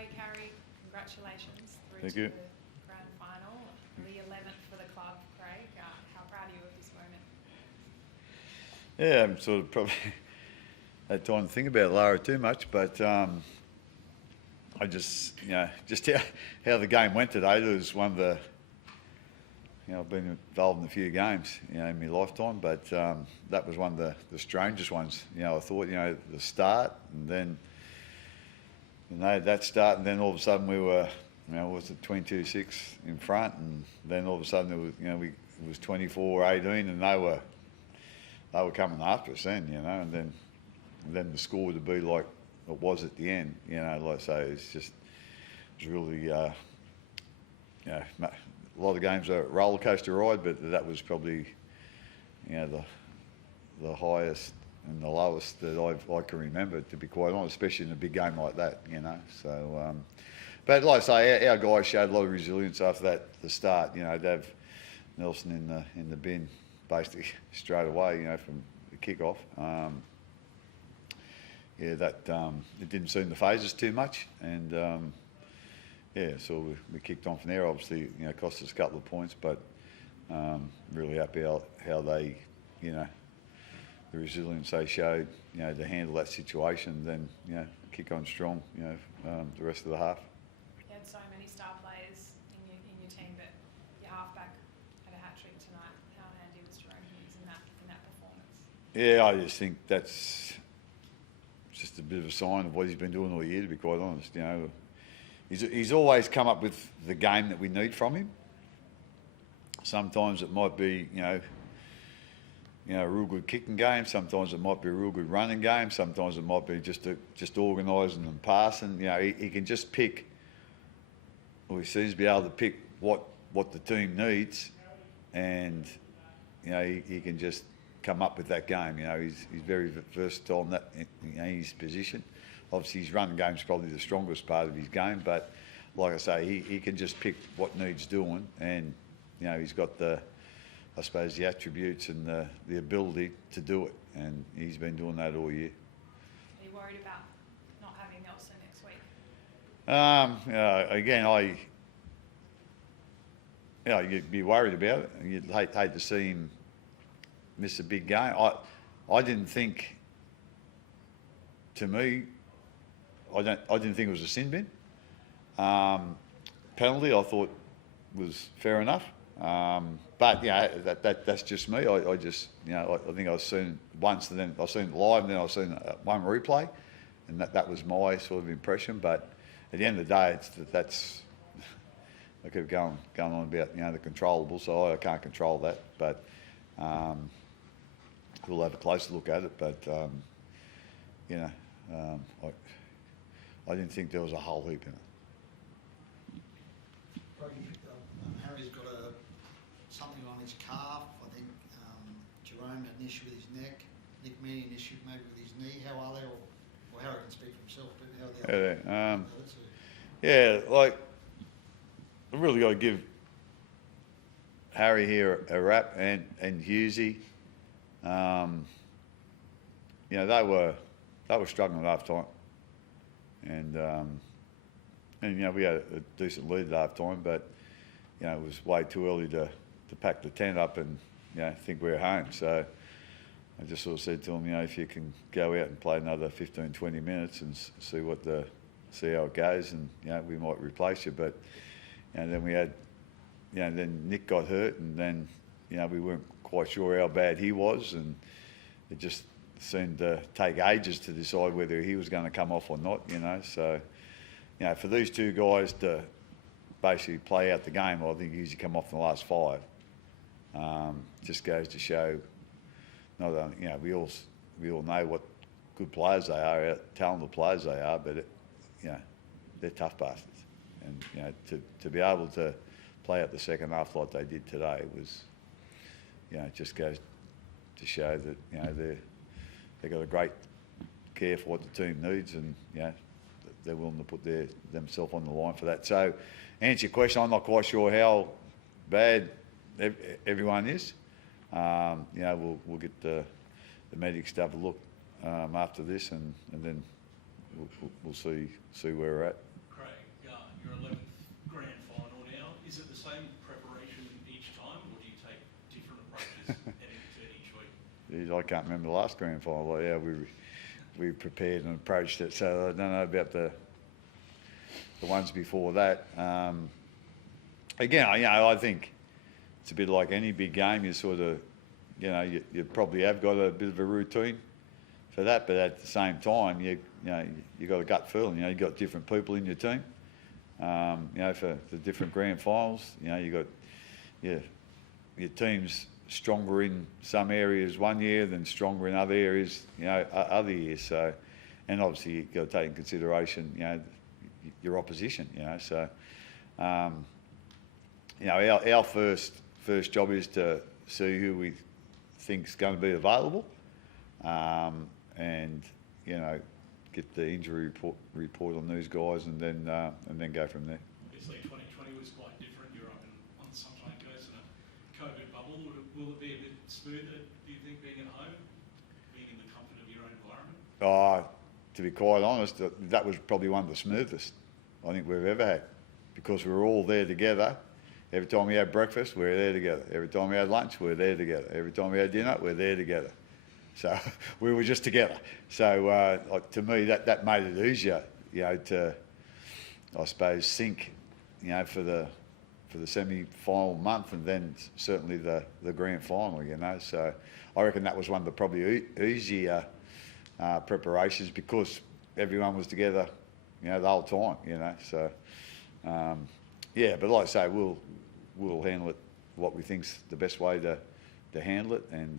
Craig, Harry, congratulations through Thank to you. the grand final, the 11th for the club, Craig. How proud are you of this moment? Yeah, I'm sort of probably had time to think about Lara too much, but I just, just how the game went today. It was one of the, I've been involved in a few games, in my lifetime, but that was one of the strangest ones. I thought, the start, and then that start, and then all of a sudden we were, was it 22-6 in front, and then all of a sudden it was 24-18, and they were coming after us then, and then the score would be like it was at the end, like I say, it was really, a lot of games are a rollercoaster ride, but that was probably, the highest and the lowest that I can remember, to be quite honest, especially in a big game like that, So, but like I say, our guys showed a lot of resilience after the start. To have Nelson in the bin basically straight away, from the kickoff. It didn't seem to phase us too much, and so we kicked on from there. Obviously, cost us a couple of points, but really happy how they, the resilience they showed, to handle that situation. Then, kick on strong, the rest of the half. You had so many star players in your team, but your halfback had a hat trick tonight. How handy was Jerome Hughes in that performance? Yeah, I just think that's just a bit of a sign of what he's been doing all year, to be quite honest. He's always come up with the game that we need from him. Sometimes it might be, a real good kicking game. Sometimes it might be a real good running game. Sometimes it might be just organising and passing. He can just pick, or he seems to be able to pick what the team needs, and he can just come up with that game. He's very versatile in that, his position. Obviously, his running game is probably the strongest part of his game, but like I say, he can just pick what needs doing, and he's got the attributes and the ability to do it, and he's been doing that all year. Are you worried about not having Nelson next week? Again, you'd be worried about it. You'd hate to see him miss a big game. I didn't think. To me, I didn't think it was a sin bin. Penalty, I thought, was fair enough. But that's just me. I just, I think I've seen it once, and then I've seen it live, and then I've seen one replay, and that was my sort of impression. But at the end of the day, that's I keep going on about the controllable, so I can't control that. But we'll have a closer look at it. But I didn't think there was a whole heap in it. Harry's got something on his calf. I think Jerome had an issue with his neck. Nick Meany an issue maybe with his knee. How are they? Or Harry can speak for himself, but how are they? Like, I've really got to give Harry here a rap, and Hughesy. They were struggling at half time, and we had a decent lead at half time, but it was way too early to pack the tent up and think we're home. So I just sort of said to him, if you can go out and play another 15-20 minutes and see how it goes, and we might replace you. But then we had, then Nick got hurt, and then we weren't quite sure how bad he was, and it just seemed to take ages to decide whether he was going to come off or not. So for these two guys to basically play out the game, I think he's come off in the last 5. Just goes to show, not only, we all know what good players they are, talented players they are, but they're tough bastards, and to be able to play out the second half like they did today was, it just goes to show that they've got a great care for what the team needs, and they're willing to put themselves on the line for that. So, answer your question, I'm not quite sure how bad everyone is. We'll get the medics to have a look after this, and then we'll see where we're at. Craig, I can't remember the last grand final. Like, yeah, we prepared and approached it. So I don't know about the ones before that. Again, I think it's a bit like any big game. You sort of, you probably have got a bit of a routine for that, but at the same time, you got a gut feeling. You got different people in your team. For the different grand finals, you got your team's stronger in some areas one year than stronger in other areas, other years. So, and obviously you've got to take in consideration, your opposition. So, our first job is to see who we think's going to be available, and get the injury report on these guys, and then go from there. Obviously, 2020 was quite different. You're up on the Sunshine Coast in a COVID bubble. Will it be a bit smoother, do you think, being at home, being in the comfort of your own environment? To be quite honest, that was probably one of the smoothest I think we've ever had, because we were all there together. Every time we had breakfast, we were there together. Every time we had lunch, we were there together. Every time we had dinner, we were there together. So we were just together. So to me, that made it easier, to, I suppose, sync, for the semi-final month, and then certainly the grand final. So I reckon that was one of the probably easier preparations, because everyone was together, the whole time. So but like I say, we'll handle it what we think's the best way to handle it, and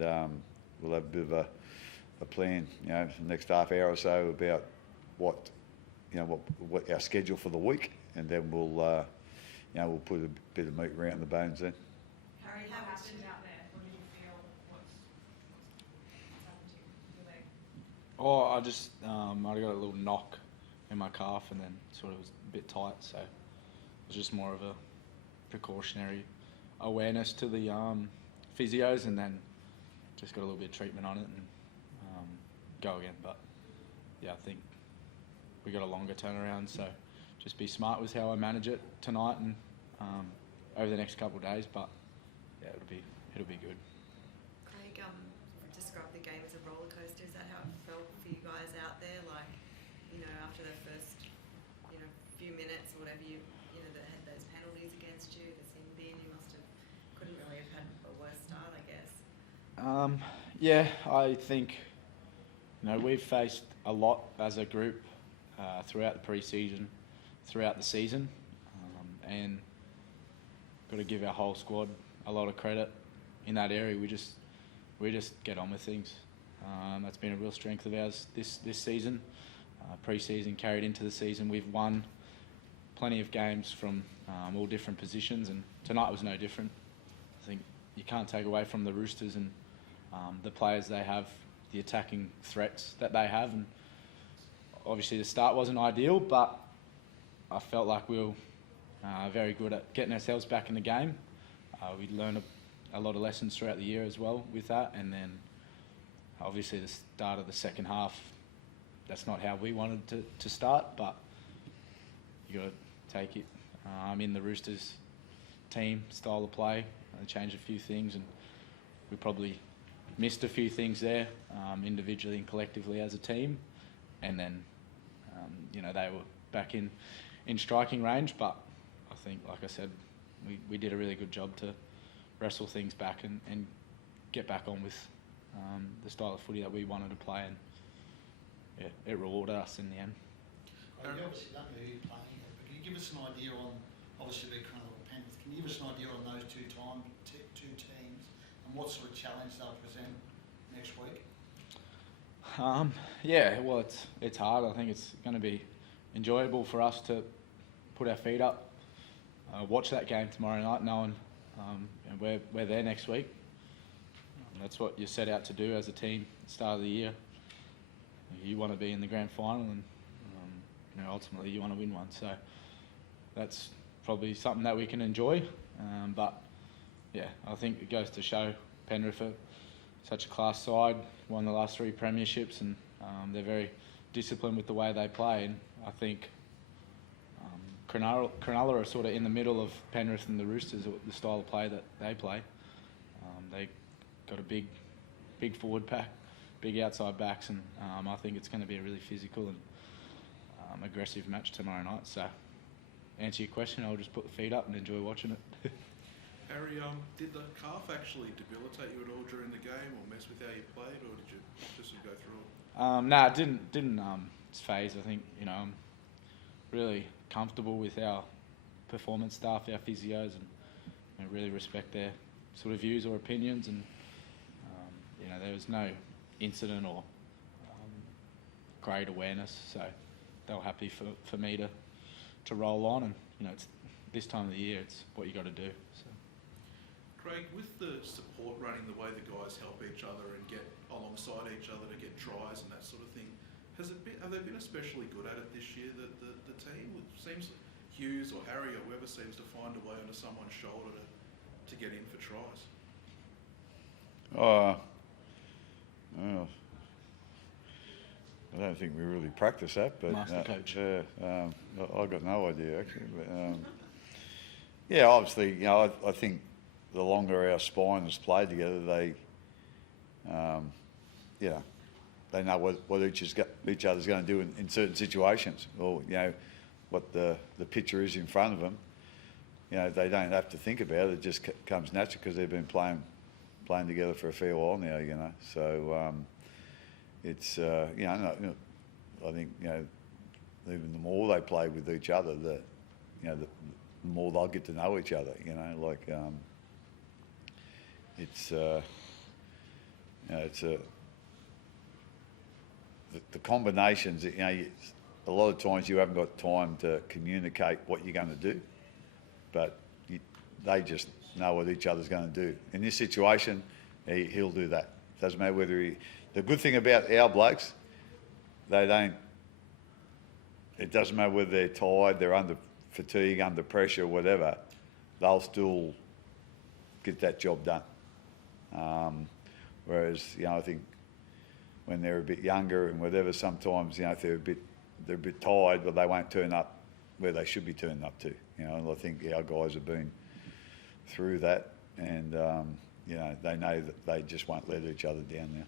we'll have a bit of a plan, the next half hour or so about what our schedule for the week, and then we'll put a bit of meat around the bones then. Harry, how happened out there? What did you feel? What's happened to your leg? I just I got a little knock in my calf, and then sort of was a bit tight, so it was just more of a precautionary awareness to the physios, and then just got a little bit of treatment on it and go again. But yeah, I think we got a longer turnaround, so just be smart with how I manage it tonight and over the next couple of days. But yeah, it'll be good. Craig, described the game as a roller coaster. Is that how it felt for you guys out there? Like, after the first, few minutes or whatever, that had those penalties against you, the sin bin, you couldn't really have had a worse start, I guess. Yeah, I think we've faced a lot as a group throughout the pre-season, throughout the season, and got to give our whole squad a lot of credit in that area. We just get on with things. That's been a real strength of ours this season. Pre-season carried into the season. We've won plenty of games from all different positions, and tonight was no different. I think you can't take away from the Roosters and the players they have, the attacking threats that they have, and obviously the start wasn't ideal, but I felt like we were very good at getting ourselves back in the game. We learned a lot of lessons throughout the year as well with that, and then obviously the start of the second half, that's not how we wanted to start, but you got to take it. In the Roosters team style of play, changed a few things, and we probably missed a few things there, individually and collectively as a team, and then they were back in striking range. But I think, like I said, we did a really good job to wrestle things back and get back on with the style of footy that we wanted to play, and it rewarded us in the end. You obviously don't know who you're playing yet, but can you give us an idea on, obviously the Cronulla or Penrith, can you give us an idea on those two teams and what sort of challenge they'll present next week? Well, it's hard. I think it's going to be enjoyable for us to put our feet up, watch that game tomorrow night, knowing we're there next week. That's what you set out to do as a team at the start of the year. You want to be in the grand final, and ultimately you want to win one. So that's probably something that we can enjoy. But yeah, I think it goes to show Penrith are such a class side, won the last 3 premierships, and they're very disciplined with the way they play. And I think Cronulla are sort of in the middle of Penrith and the Roosters, the style of play that they play. They got a big big forward pack, big outside backs, and I think it's going to be a really physical and aggressive match tomorrow night. So, answer your question, I'll just put the feet up and enjoy watching it. Harry, did the calf actually debilitate you at all during the game, or mess with how you played, or did you just go through it? No, it didn't phase. I think I'm really comfortable with our performance staff, our physios, and really respect their sort of views or opinions. And there was no incident or great awareness, so they were happy for me to roll on. And it's this time of the year, it's what you got to do. So. Craig, with the support running, the way the guys help each other and get alongside each other to get tries and that sort of thing, have they been especially good at it this year? The team, it seems Hughes or Harry or whoever seems to find a way onto someone's shoulder to get in for tries. Well, I don't think we really practice that, but Master coach. I've got no idea actually. But, obviously, I think the longer our spine has played together, they know what each other's going to do in certain situations, or what the picture is in front of them. They don't have to think about it; it just comes natural because they've been playing together for a fair while now. So it's I think even the more they play with each other, the more they'll get to know each other. It's the combinations. A lot of times you haven't got time to communicate what you're going to do, but they just know what each other's going to do. In this situation, he'll do that. Doesn't matter whether he. The good thing about our blokes, they don't. It doesn't matter whether they're tired, they're under fatigue, under pressure, whatever. They'll still get that job done. Whereas I think when they're a bit younger and whatever, sometimes if they're a bit tired, but they won't turn up where they should be turning up to. And I think our guys have been through that, and they know that they just won't let each other down now.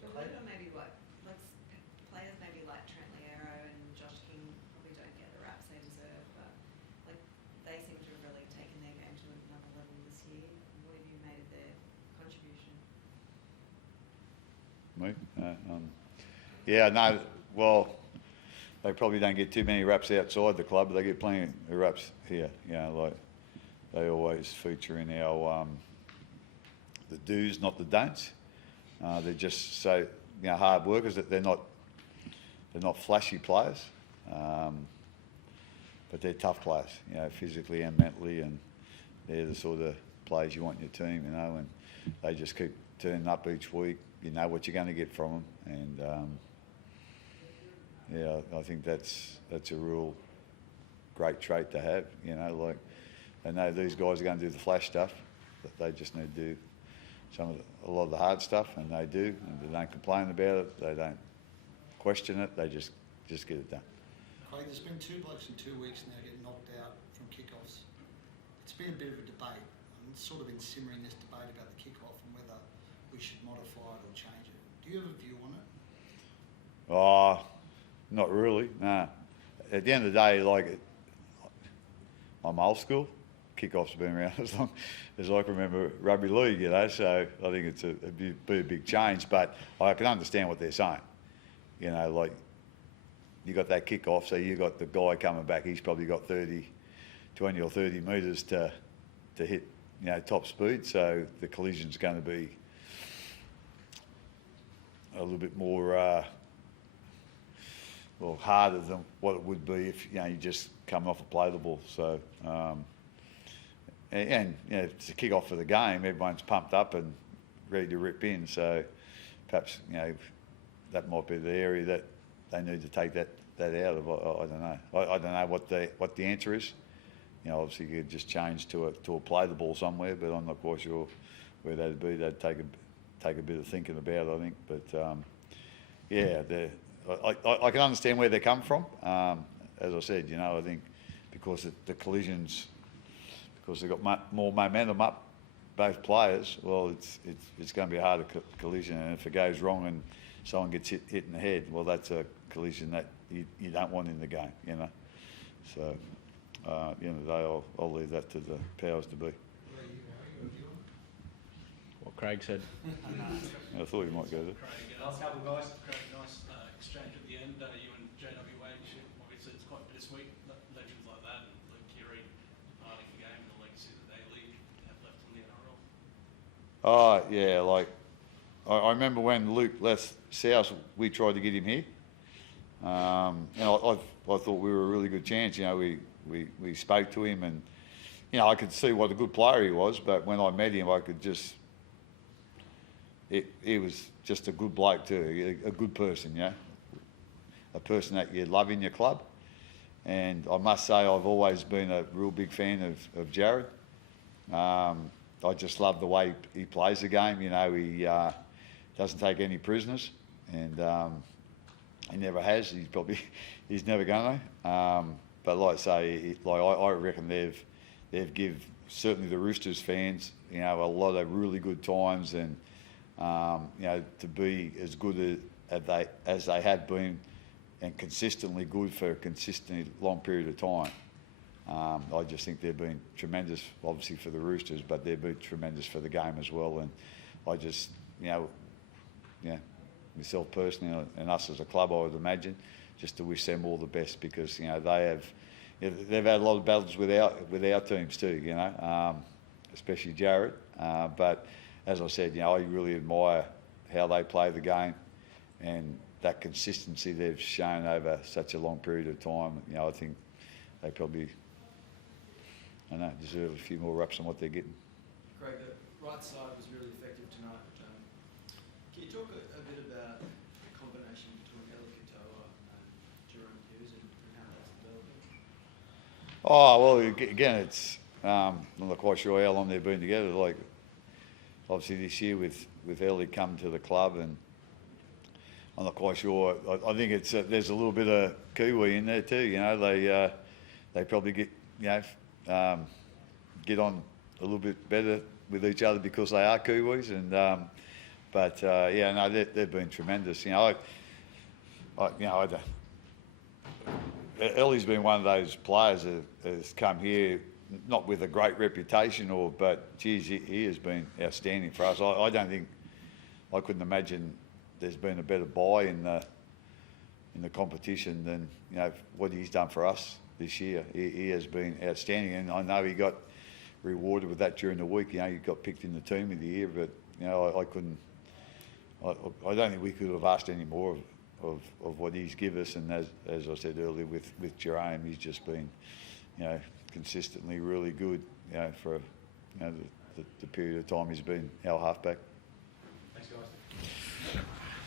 What about maybe players maybe like Trent Liero and Josh King probably don't get the raps they deserve, but they seem to have really taken their game to another level this year. What have you made of their contribution? Me? No. Well, they probably don't get too many raps outside the club, but they get plenty of raps here. They always feature in our the do's, not the don'ts. They're just so hard workers that they're not flashy players, but they're tough players, physically and mentally, and they're the sort of players you want in your team, and they just keep turning up each week. You know what you're going to get from them, and I think that's a real great trait to have. They know these guys are going to do the flash stuff, but they just need to do a lot of the hard stuff, and they do, and they don't complain about it, they don't question it, they just get it done. Craig, there's been 2 blokes in 2 weeks now getting knocked out from kickoffs. It's been a bit of a debate. It's sort of been simmering, this debate about the kickoff and whether we should modify it or change it. Do you have a view on it? Not really, no. At the end of the day, I'm old school. Kickoff's been around as long as I can remember rugby league, so I think it's be a big change, but I can understand what they're saying. You got that kickoff, so you got the guy coming back, he's probably got 20 or 30 metres to hit, top speed, so the collision's going to be a little bit more harder than what it would be if you just come off a play the ball. So it's a kick off for the game. Everyone's pumped up and ready to rip in. So perhaps that might be the area that they need to take that out of. I don't know. I don't know what the answer is. Obviously you could just change to a play the ball somewhere, but I'm not quite sure where that'd be. That'd take a bit of thinking about, I think. But I can understand where they come from. As I said, I think because the collisions, because they've got more momentum up, both players, well, it's going to be a harder collision. And if it goes wrong and someone gets hit in the head, well, that's a collision that you don't want in the game, you know. So, you know, I'll leave that to the powers to be. What Craig said. I thought you might go there. Craig, last couple of guys. Craig, nice exchange at the end. You and JWA, obviously it's quite bittersweet. Legends like that, and Luke Keary departing the game and the legacy that they have left in the NRL. Oh, yeah, like, I remember when Luke left South, we tried to get him here. And I thought we were a really good chance. You know, we spoke to him and, you know, I could see what a good player he was, but when I met him, I could just, he was just a good bloke too, a good person, you know, a person that you love in your club. And I must say I've always been a real big fan of Jared. I just love the way he plays the game. You know, he doesn't take any prisoners, and he never has. He's never going to. But like I say, I reckon they've give certainly the Roosters fans, you know, a lot of really good times, and you know, to be as good as they have been, and consistently good for a consistently long period of time. I just think they've been tremendous, obviously for the Roosters, but they've been tremendous for the game as well. And I just, you know, myself personally and us as a club, I would imagine, just to wish them all the best, because, you know, they've had a lot of battles with our teams too, you know, especially Jared. But as I said, you know, I really admire how they play the game and that consistency they've shown over such a long period of time. You know, I think they probably, I don't know, deserve a few more reps than what they're getting. Craig, the right side was really effective tonight. Can you talk a bit about the combination between Eli Katoa and Jerome Hughes and how that's developing? Oh, well, again, it's, I'm not quite sure how long they've been together. Like, obviously this year with Ellie come to the club, and I'm not quite sure. I think it's there's a little bit of Kiwi in there too. You know, they probably get, you know, get on a little bit better with each other because they are Kiwis. And but yeah, no, they've been tremendous. You know, Ellie's been one of those players that has come here not with a great reputation, but geez, he has been outstanding for us. I don't think, I couldn't imagine there's been a better buy in the competition than, you know, what he's done for us this year. He has been outstanding, and I know he got rewarded with that during the week. You know, he got picked in the team of the year, but, you know, I don't think we could have asked any more of what he's given us. And as I said earlier, with Jerome, he's just been, you know, consistently really good, you know, for, you know, the period of time he's been our halfback. Thanks, guys.